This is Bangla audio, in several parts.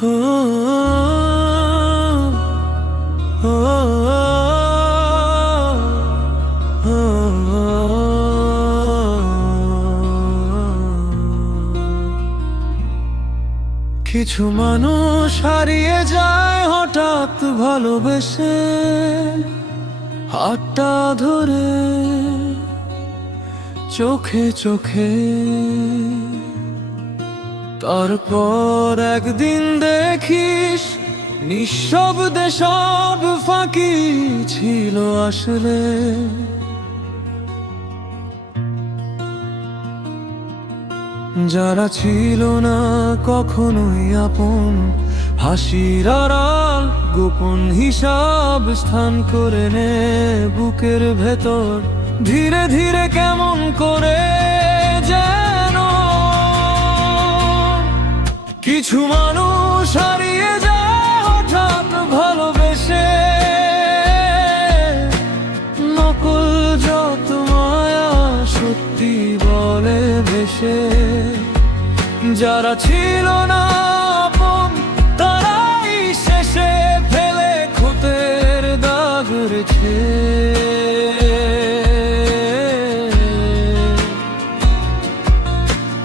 কিছু মানুষ হারিয়ে যায় হঠাৎ ভালোবেসে, হাতটা ধরে চোখে চোখে, তারপর একদিন দেখিস নিঃশব্দে সব ফাঁকি ছিল আসলে। যারা ছিল না কখনোই আপন, হাসির আড়াল গোপন হিসাব স্থান করে নে বুকের ভেতর। ধীরে ধীরে কেমন করে যেন কিছু মানুষ হারিয়ে যায় হঠাৎ ভালোবেসে, নকল যত মায়া সত্যি বলে ভেসে। যারা ছিল না আপন তারাই শেষে ফেলে ক্ষতের দাগ রেখে।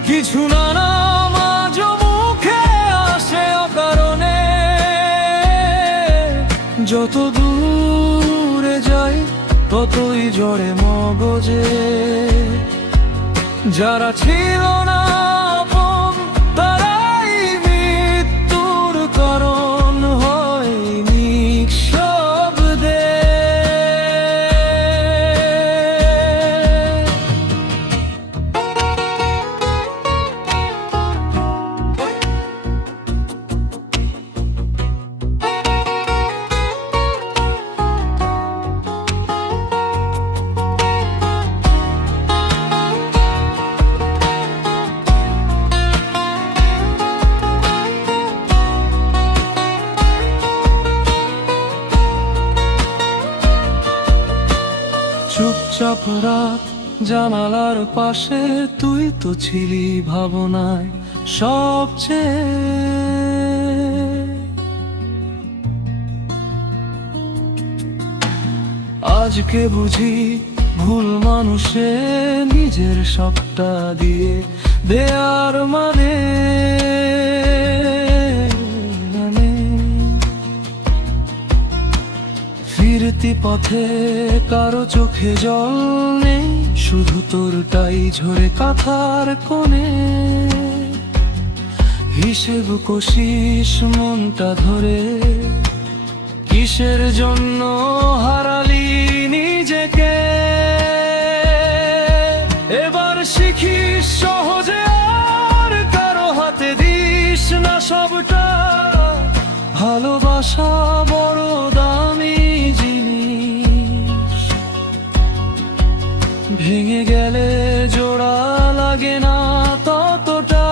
কিছু নাম আজ মুখে আসে অকারণে, যত দূরে যাই ততই ঝরে মগজে। যারা ছিল না আপন তারাই মৃত্যুর কারণ হয় নিঃশব্দে। চুপচাপ রাত জানালার পাশে, তুই তো ছিলি ভাবনায় সবচেয়ে। আজকে বুঝি ভুল মানুষে নিজের সবটা দিয়ে দেয়ার মানে। ফিরতি পথে কারো চোখে জল নেই, শুধু তোরটাই ঝরে কাঁথার কোণে। হিসেব কষিস মনটা ধরে, কিসের জন্য হারালি নিজেকে। এবার শিখিস সহজে আর কারো হাতে দিস না সবটা। ভালোবাসা বড় দামি জিনিস, ভেঙে গেলে জোড়া লাগে না ততটা।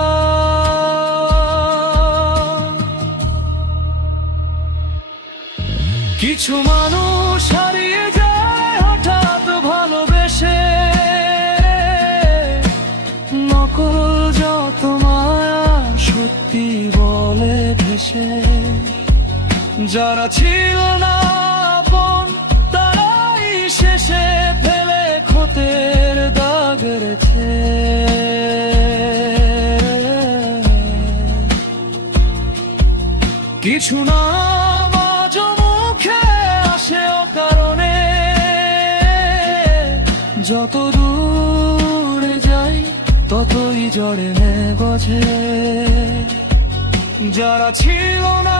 কিছু মানুষ হারিয়ে যায় হঠাৎ ভালোবেসে, নকল যত মায়া সত্যি বলে ভেসে। যারা ছিল না আপন তারাই শেষে ফেলে ক্ষতের দাগ রেখে। কিছু নাম আজ মুখে আসে অকারণে, যত দূরে যাই ততই ঝরে মগজে। যারা ছিল না